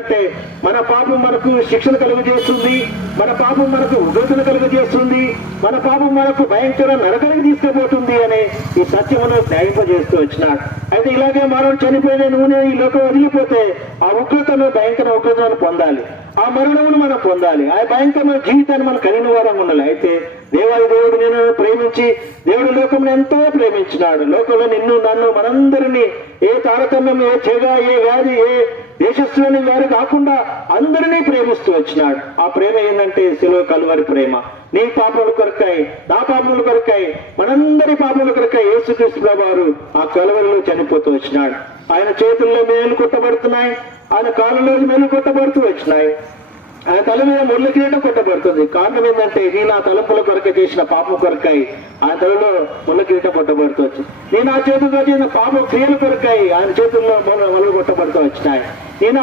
అంటే మన పాపం మనకు శిక్షణ కలుగజేస్తుంది, మన పాపం మనకు ఉగ్రతను కలుగజేస్తుంది, మన పాపం మనకు భయంకర నరకానికి తీసుకుపోతుంది అనే ఈ సత్యమును న్యాయింపజేస్తూ వచ్చినాడు. అయితే ఇలాగే మనం చనిపోయిన నూనె ఈ లోకం వదిలిపోతే ఆ ఉగ్రతను భయంకర ఉగ్రతను పొందాలి, ఆ మరణమును మనం పొందాలి, ఆ భయంకరమైన జీవితాన్ని మనం కలిగిన వారంగా ఉండాలి. అయితే దేవుడు నేను ప్రేమించి దేవుడు లోకంలో ఎంతో ప్రేమించినాడు. లోకంలో నిన్ను నన్ను మనందరినీ ఏ తారతమ్యం, ఏ చెగ, ఏ వ్యాధి, ఏ దేశస్తులని వారు కాకుండా అందరినీ ప్రేమిస్తూ వచ్చినాడు. ఆ ప్రేమ ఏంటంటే శిలువ కలువరి ప్రేమ. నీ పాపముల కొరకాయి, నా పాపముల కొరకాయి, మనందరి పాపముల కొరకాయి యేసుక్రీస్తు ప్రభువారు ఆ కలువరిలో చనిపోతూ వచ్చినాడు. ఆయన చేతుల్లో మేలు కొట్టబడుతున్నాయి, ఆయన కాళ్ళలో మేలు కొట్టబడుతూ వచ్చినాయి, ఆయన తల మీద ముళ్ళ కిరీటం కొట్టబడుతుంది. కారణం ఏంటంటే నీ నా తలంపుల కొరక చేసిన పాపం కొరకాయి ఆయన తలలో ముళ్ళ కిరీటం కొట్టబడుతూ వచ్చింది. నేను ఆ చేతుల్లో చేసిన పాపం క్రియల కొరకాయి ఆయన చేతుల్లో మొదలు కొట్టబడుతూ వచ్చినాయి. నేను